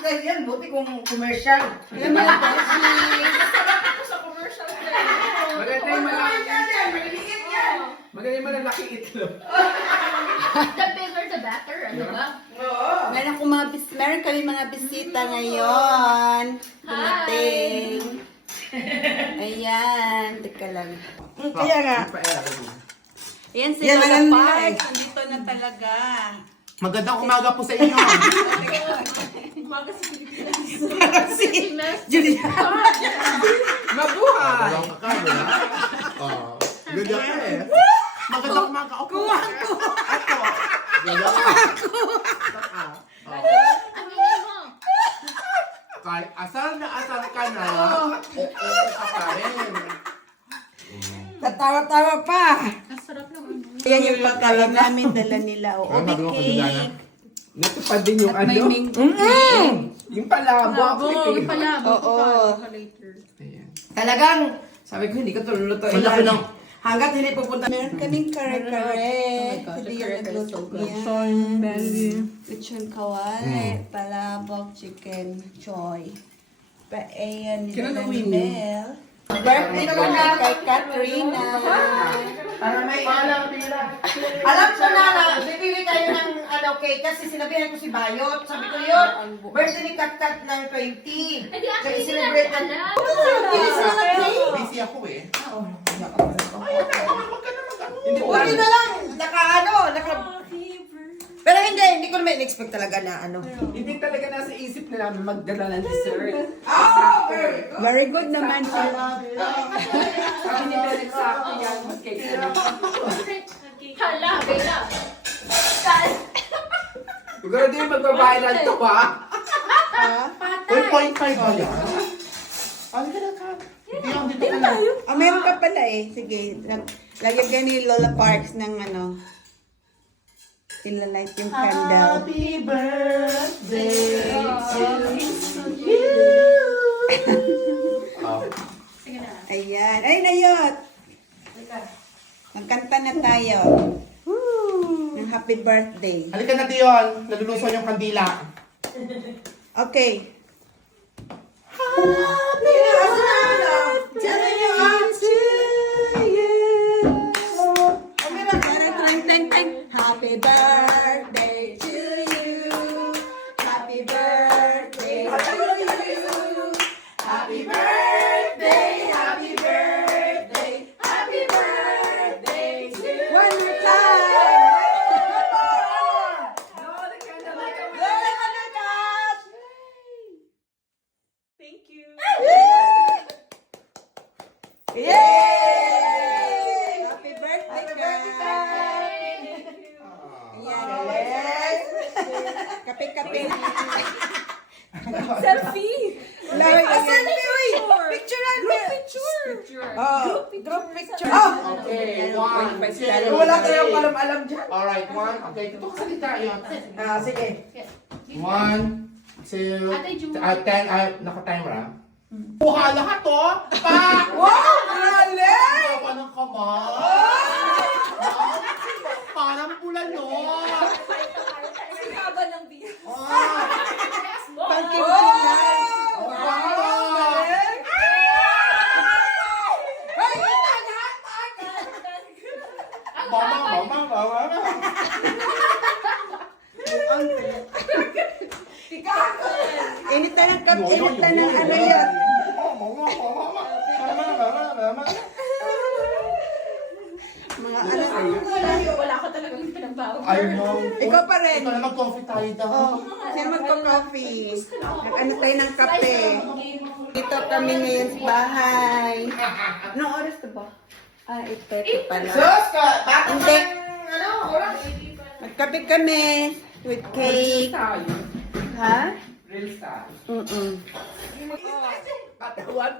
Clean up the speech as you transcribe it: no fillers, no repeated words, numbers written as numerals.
style yan. Buti kung commercial. Alam mo lang, Sarap ako sa commercial na. Maganda yung malaki. Maliliit yan. Maganda yung malalaki itlog. The bigger the better, ano ba? Oo. meron kami mga bisita ngayon. Dumating. Ayan, teka lang. Kaya nga. Ayan si Yan, Lola alam nila Park. eh. Nandito na talaga. Magandang umaga po sa inyo. Umaga sa Pilipinas. Julia. Mabuhay! Walang kakabo, ha? Oo. Ganyan ka eh. Magandang umaga. Opo. Opo. Ganyan ka. Aminin mo. Kahit asal na asal ka na, oo ka pa rin. Tatawa-tawa pa. Ang sarap naman. Ayan yung pagkain namin, dala nila. O, Ano sabi mo kasi Dana? cake. Natupad din yung ano. Yung palabo. Yung pala. Oo. Later. Ayan. Talagang, sabi ko hindi ko ito lulutuin. Ang laki ng... Hanggat hindi pupunta. Meron kaming kare-kare. Oh my gosh, Hindi the yung kare-kare is so nagluto good. yan. Lechon kawali, palabok, chicken, choy. Paella ni Kailan Dana uwi niyo? Mel. Birthday ko na kay Katrina. Para may alam ko na, bibili kayo ng ano, cake kasi sinabihan ko si Bayot. Sabi ko yun, birthday ni Kat ng 20. Hindi, Kaya actually, hindi celebrate natin ng... alam. Busy ako eh. Hindi ko Buti na lang, naka... Pero hindi ko naman in-expect talaga na ano. Hindi talaga nasa isip nila na magdala ng dessert. Very good naman sila. Sabi ni Bel, sakto yan. Mag-cake na. Hala, Bella. Siguro din magbabayad to ba? Uy, 0.5 ba yan? Ano ka na ka? Hindi ka na. Meron ka pala eh. Sige, lagyan ni Lola Parks ng ano. Ilalight yung candle. Happy birthday to you. Oh. Sige na. Ayan. Ay, Nayot! Magkanta na tayo. Ng happy birthday. Halika na, Dion. Naluluson yung kandila. Okay. Happy birthday to you. Happy birthday to you. Happy birthday to you. Happy birthday, happy birthday, happy birthday to you. One more time. Thank you. Yay! Happy birthday, guys. Yes. Kape-kape. Selfie. Selfie, uy! Picturean mo. Picture. Oh, group picture. Okay, 1, 2. Wala kayong alam-alam dyan. Alright, 1. Okay, ito salita yun. Sige. 1, 2, Ate June. 10. Naka-timer ah. Buha lahat to! Pa! Wow! Galing! Tawa ng kamay! Parang pula no! Ang haba ng beer. Pumpkin Wow! pie. Galing! Ay, Mama. Init na ng kape. Init na ng ano yun. Mga ano. Wala ka talagang pinagbago. I know. Ikaw pa rin. Ito na mag-coffee tayo daw. Oh, sino magko-coffee? Nag-ano tayo ng kape. Dito kami ngayon sa bahay. Anong oras na ba? Ito pala. Sus, bata Hindi. ano, oras. Magkape kami with cake. Ha? Real style. Mm-mm. Katawan.